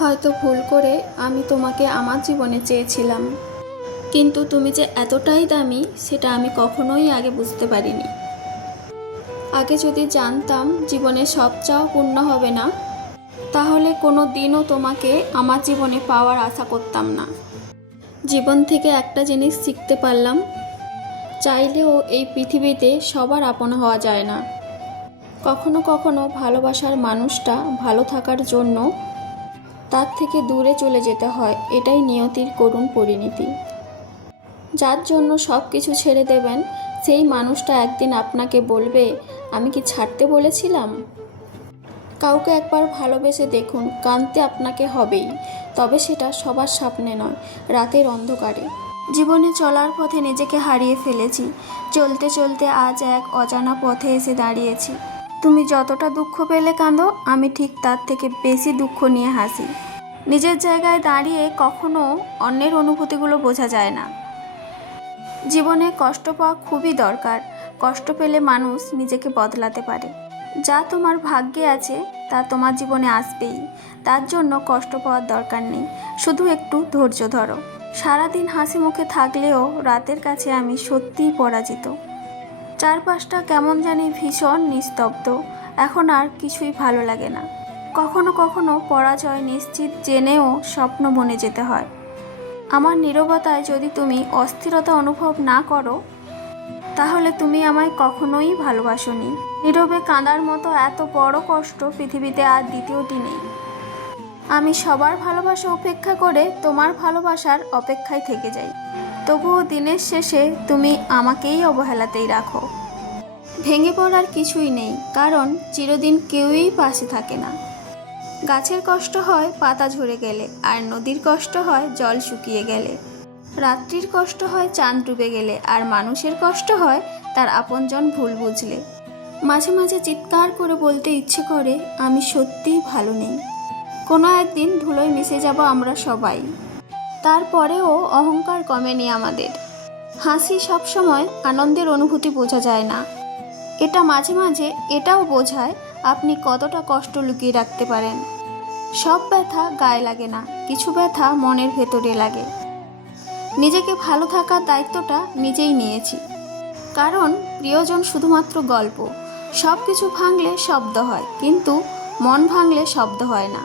হয়তো ভুল করে আমি তোমাকে আমার জীবনে চেয়েছিলাম, কিন্তু তুমি যে এতটাই দামি সেটা আমি কখনোই আগে বুঝতে পারিনি। আগে যদি জানতাম জীবনে সব চাওয়া পূর্ণ হবে না, তাহলে কোনো দিনও তোমাকে আমার জীবনে পাওয়ার আশা করতাম না। জীবন থেকে একটা জিনিস শিখতে পারলাম, চাইলেও এই পৃথিবীতে সবার আপন হওয়া যায় না। কখনো কখনো ভালোবাসার মানুষটা ভালো থাকার জন্য তার থেকে দূরে চলে যেতে হয়, এটাই নিয়তির করুণ পরিণতি। যার জন্য সব কিছু ছেড়ে দেবেন, সেই মানুষটা একদিন আপনাকে বলবে, আমি কি ছাড়তে বলেছিলাম? কাউকে একবার ভালোবেসে দেখুন, কাঁদতে আপনাকে হবেই, তবে সেটা সবার সামনে নয়, রাতের অন্ধকারে। জীবনে চলার পথে নিজেকে হারিয়ে ফেলেছি, চলতে চলতে আজ এক অজানা পথে এসে দাঁড়িয়েছি। তুমি যতটা দুঃখ পেলে কাঁদো, আমি ঠিক তার থেকে বেশি দুঃখ নিয়ে হাসি। নিজের জায়গায় দাঁড়িয়ে কখনো অন্যের অনুভূতিগুলো বোঝা যায় না। জীবনে কষ্ট পাওয়া খুবই দরকার, কষ্ট পেলে মানুষ নিজেকে বদলাতে পারে। যা তোমার ভাগ্যে আছে তা তোমার জীবনে আসবেই, তার জন্য কষ্ট পাওয়ার দরকার নেই, শুধু একটু ধৈর্য ধরো। সারাদিন হাসি মুখে থাকলেও রাতের কাছে আমি সত্যিই পরাজিত। চারপাশটা কেমন জানি ভীষণ নিস্তব্ধ, এখন আর কিছুই ভালো লাগে না। কখনো কখনো পরাজয় নিশ্চিত জেনেও স্বপ্ন বনে যেতে হয়। আমার নীরবতায় যদি তুমি অস্থিরতা অনুভব না করো, তাহলে তুমি আমায় কখনোই ভালোবাসোনি। নীরবে কাঁদার মতো এত বড় কষ্ট পৃথিবীতে আর দ্বিতীয়টি নেই। আমি সবার ভালোবাসা উপেক্ষা করে তোমার ভালোবাসার অপেক্ষায় থেকে যাই, তবুও দিনের শেষে তুমি আমাকেই অবহেলাতেই রাখো। ভেঙে পড়ার কিছুই নেই, কারণ চিরদিন কেউই পাশে থাকে না। গাছের কষ্ট হয় পাতা ঝরে গেলে, আর নদীর কষ্ট হয় জল শুকিয়ে গেলে। রাত্রির কষ্ট হয় চাঁদ ডুবে গেলে, আর মানুষের কষ্ট হয় তার আপনজন ভুল বুঝলে। মাঝে মাঝে চিৎকার করে বলতে ইচ্ছে করে, আমি সত্যিই ভালো নেই। কোনো একদিন ধুলোয় মিশে যাব আমরা সবাই, তারপরেও অহংকার কমেনি আমাদের। হাসি সবসময় আনন্দের অনুভূতি বোঝা যায় না, এটা মাঝে মাঝে এটাও বোঝায় আপনি কতটা কষ্ট লুকিয়ে রাখতে পারেন। সব ব্যথা গায়ে লাগে না, কিছু ব্যথা মনের ভেতরে লাগে। নিজেকে ভালো থাকার দায়িত্বটা নিজেই নিয়েছি, কারণ প্রিয়জন শুধুমাত্র গল্প। সব কিছু ভাঙলে শব্দ হয়, কিন্তু মন ভাঙলে শব্দ হয় না।